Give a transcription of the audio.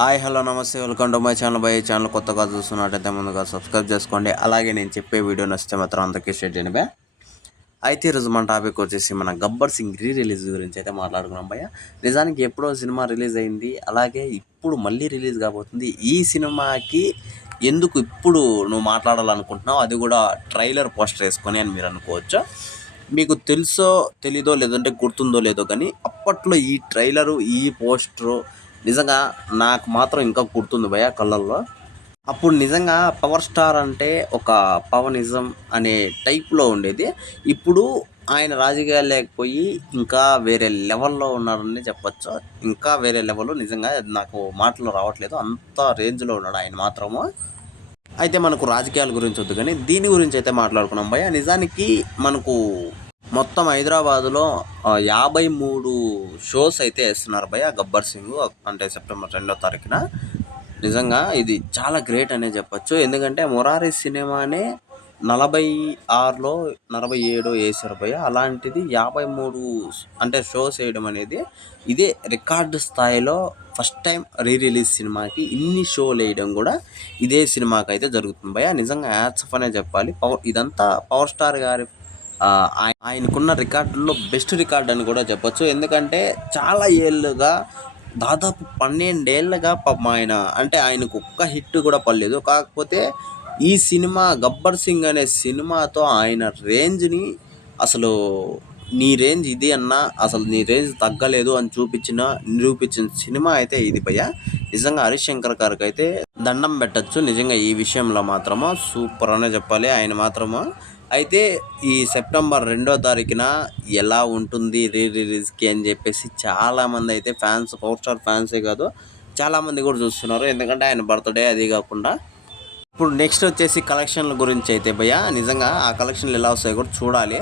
Hi hello నమస్తే welcome to my channel. By channel కొత్తగా చూస్తున్నట్టయితే ముందుగా సబ్స్క్రైబ్ చేసుకోండి. అలాగే నేను చెప్పే వీడియో నచ్చితే మాత్రం అందరికీ షేర్ చేయండి భయ్య. అయితే ఈరోజు మన టాపిక్ వచ్చేసి మన గబ్బర్ సింగ్ రిలీజ్ గురించి అయితే మాట్లాడుకున్నాం భయ్య. నిజానికి ఎప్పుడో సినిమా రిలీజ్ అయింది, అలాగే ఇప్పుడు మళ్ళీ రిలీజ్ కాబోతుంది. ఈ సినిమాకి ఎందుకు ఇప్పుడు నువ్వు మాట్లాడాలనుకుంటున్నావు, అది కూడా ట్రైలర్ పోస్టర్ వేసుకొని అని మీరు అనుకోవచ్చు. మీకు తెలుసో తెలీదో లేదంటే గుర్తుందో లేదో కానీ అప్పట్లో ఈ ట్రైలరు ఈ పోస్టరు నిజంగా నాకు మాత్రం ఇంకా గుర్తుంది భయ్య కళ్ళల్లో. అప్పుడు నిజంగా పవర్ స్టార్ అంటే ఒక పవనిజం అనే టైప్లో ఉండేది. ఇప్పుడు ఆయన రాజకీయాలు లేకపోయి ఇంకా వేరే లెవెల్లో ఉన్నారని చెప్పచ్చు. ఇంకా వేరే లెవెల్, నిజంగా నాకు మాటలు రావట్లేదు, అంత రేంజ్లో ఉన్నాడు ఆయన మాత్రము. అయితే మనకు రాజకీయాల గురించి వద్దు కానీ దీని గురించి అయితే మాట్లాడుకున్నాం భయ్య. నిజానికి మనకు మొత్తం హైదరాబాదులో 53 షోస్ అయితే వేస్తున్నారు భయ్య గబ్బర్ సింగ్, అంటే సెప్టెంబర్ 2వ తారీఖున. నిజంగా ఇది చాలా గ్రేట్ అనే చెప్పచ్చు. ఎందుకంటే మొరారి సినిమానే 46లో 47 వేసారు భయ్య. అలాంటిది 53 అంటే షోస్ వేయడం అనేది ఇదే రికార్డు స్థాయిలో. ఫస్ట్ టైం రిలీజ్ సినిమాకి ఇన్ని షోలు వేయడం కూడా ఇదే సినిమాకి అయితే జరుగుతుంది భయ్య. నిజంగా హ్యాట్స్ ఆఫ్ అనే చెప్పాలి. ఇదంతా పవర్ స్టార్ గారి ఆయనకున్న రికార్డుల్లో బెస్ట్ రికార్డ్ అని కూడా చెప్పొచ్చు. ఎందుకంటే చాలా ఏళ్ళుగా, దాదాపు 12 ఏళ్ళుగా పాపం ఆయన, అంటే ఆయనకు ఒక్క హిట్ కూడా పడలేదు. కాకపోతే ఈ సినిమా గబ్బర్ సింగ్ అనే సినిమాతో ఆయన రేంజ్ని, అసలు నీ రేంజ్ ఇది అన్నా అసలు నీ రేంజ్ తగ్గలేదు అని నిరూపించిన సినిమా అయితే ఇది భయ్య. నిజంగా హరీష్ శంకర్ గారికి అయితే దండం పెట్టచ్చు. నిజంగా ఈ విషయంలో మాత్రము సూపర్ అనే చెప్పాలి ఆయన మాత్రము. అయితే ఈ సెప్టెంబర్ 2వ తారీఖున ఎలా ఉంటుంది రిలీజ్కి అని చెప్పేసి చాలామంది అయితే ఫ్యాన్స్, పవర్ స్టార్ ఫ్యాన్సే కాదు చాలామంది కూడా చూస్తున్నారు. ఎందుకంటే ఆయన బర్త్డే అది కాకుండా. ఇప్పుడు నెక్స్ట్ వచ్చేసి కలెక్షన్ల గురించి అయితే భయ్య, నిజంగా ఆ కలెక్షన్లు ఎలా వస్తాయో కూడా చూడాలి.